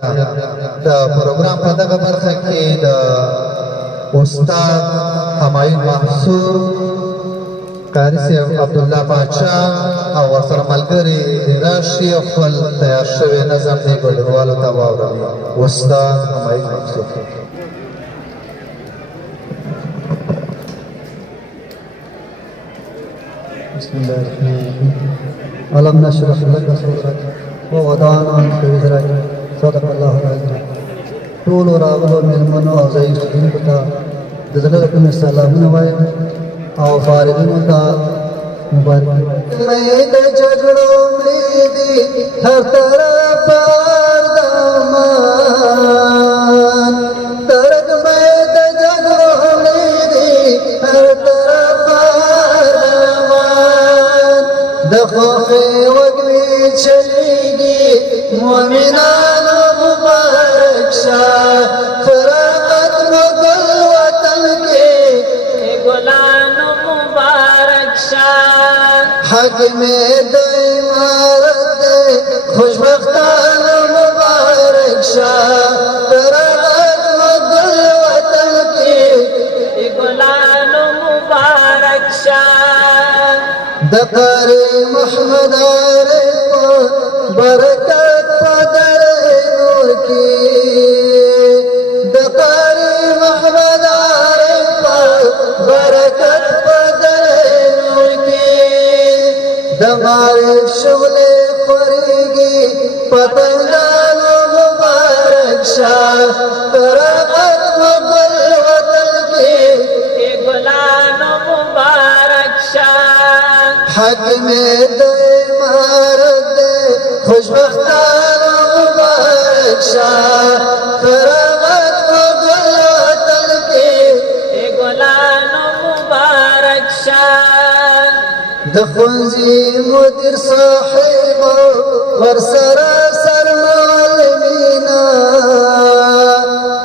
د programme په دغه برخه کې د استاد همایون محصور، قاري صاحب عبدالله باچا او ورسره ملګري راشي او خپل تیار شوی نظم دې ګډونوالو ته واوروي. استاد همایون محصور. بسم الله الرحمن الرحيم. ألم نشرح لك صدرك ووضعنا عنك وزرك. صدق الله العظيم. ټول راغلو مېلمنو او ځایي اوسېدونکو ته د زړه له کومې سلامونه وایم او فارغینو ته مبارک. مې د جګړو مړې دي هر طرف اردمان، ترک مې د جګړو مړې دي هر طرف اردمان، د خوښۍ وږمې چلیږي مومنانو مبارک شه. فراغت مغل وطن کې ګلانو مبارک شه. حق میں د امارت دے خوشبختانو مبارک شه. فراغت مغل وطن کې ګلانو مبارک شه. د قاری محمد عارف برکت پدر نور کی، د قاری محمد عارف برکت پدر نور کی، د معرف شغل خوریږي پتنګانو مبارک شه. فراغت مغل وطن کې ګلانو مبارک شه. حق میں د امارت دے خوشبختانو مبارک شه. فراغت مغل وطن کې ګلانو مبارک شه. د ښوونځي مدیر صاحب ورسره سرمعلمینا،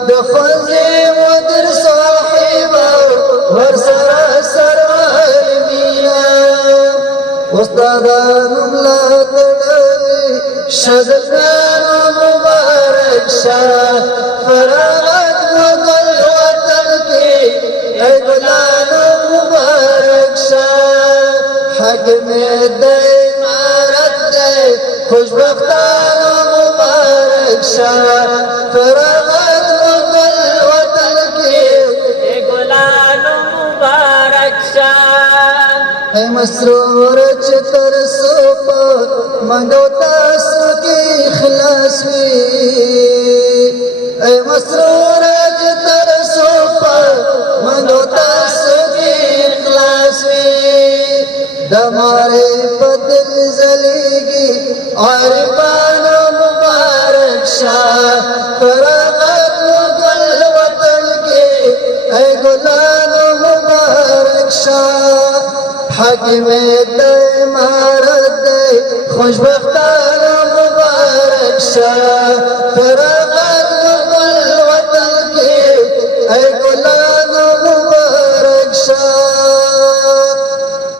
د ښوونځي مدیر صاحب ورسره سرمعلمینا، استادانو ملاتړي شاګردانو مبارک شه. فراغت مغل وطن کې ګلانو مبارک شه. حق میں د امارت دے خوشبختانو مبارک شه. فراغت مغل وطن کې ګلانو مبارک شه. اے مسرور چې تر سوپا منګو تاسو کې اخلاص وي، اے مسرور چې تر سوپا منګو تاسو کې اخلاص وي، د معرفت زلیږي عارفانو مبارک شه. فراغت مغل وطن کې اے ګلانو مبارک شه. حق میں د امارت دے خوشبختانو مبارک شه.